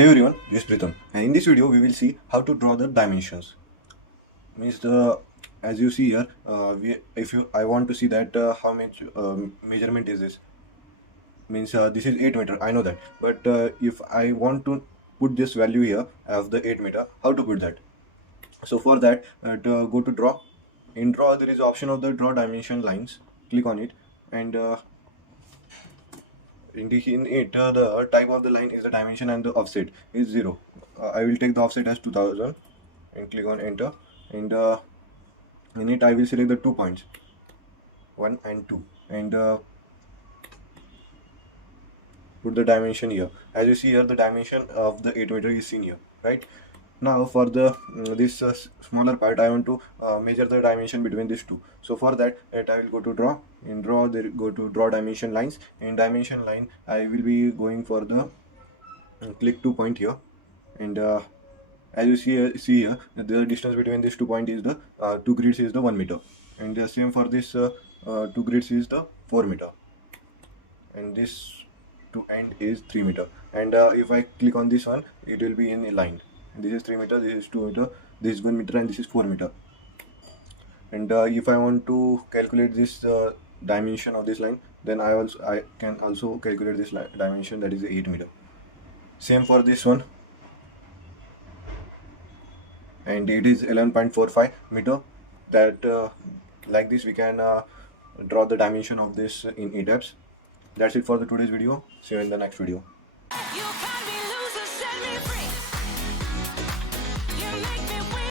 Hey everyone, this is Pritham, and in this video we will see how to draw the dimensions. Means as you see here, if I want to see that how much measurement is this. Means this is 8 meter. I know that, but if I want to put this value here of the 8 meter, how to put that? So for that, go to draw. In draw, there is option of the draw dimension lines. Click on it, and in it the type of the line is the dimension and the offset is 0. I will take the offset as 2000 and click on enter, and in it I will select the 2 points 1 and 2 and put the dimension here. As you see here, the dimension of the 8 meter is seen here, right? Now for the this smaller part, I want to measure the dimension between these two. So for that, I will go to draw. In draw, there go to draw dimension lines. In dimension line, I will be going for the click 2 point here, and as you see here, the distance between these 2 points is the two grids is the 1 meter, and the same for this two grids is the 4 meter, and this to end is 3 meter. And if I click on this one, it will be in a line. This is 3 meter, this is 2 meter, this is 1 meter, and this is 4 meter. And if I want to calculate this dimension of this line, then I can also calculate this dimension, that is 8 meter. Same for this one, and it is 11.45 meter. That like this we can draw the dimension of this in ETABS. That's it for the today's video. See you in the next video.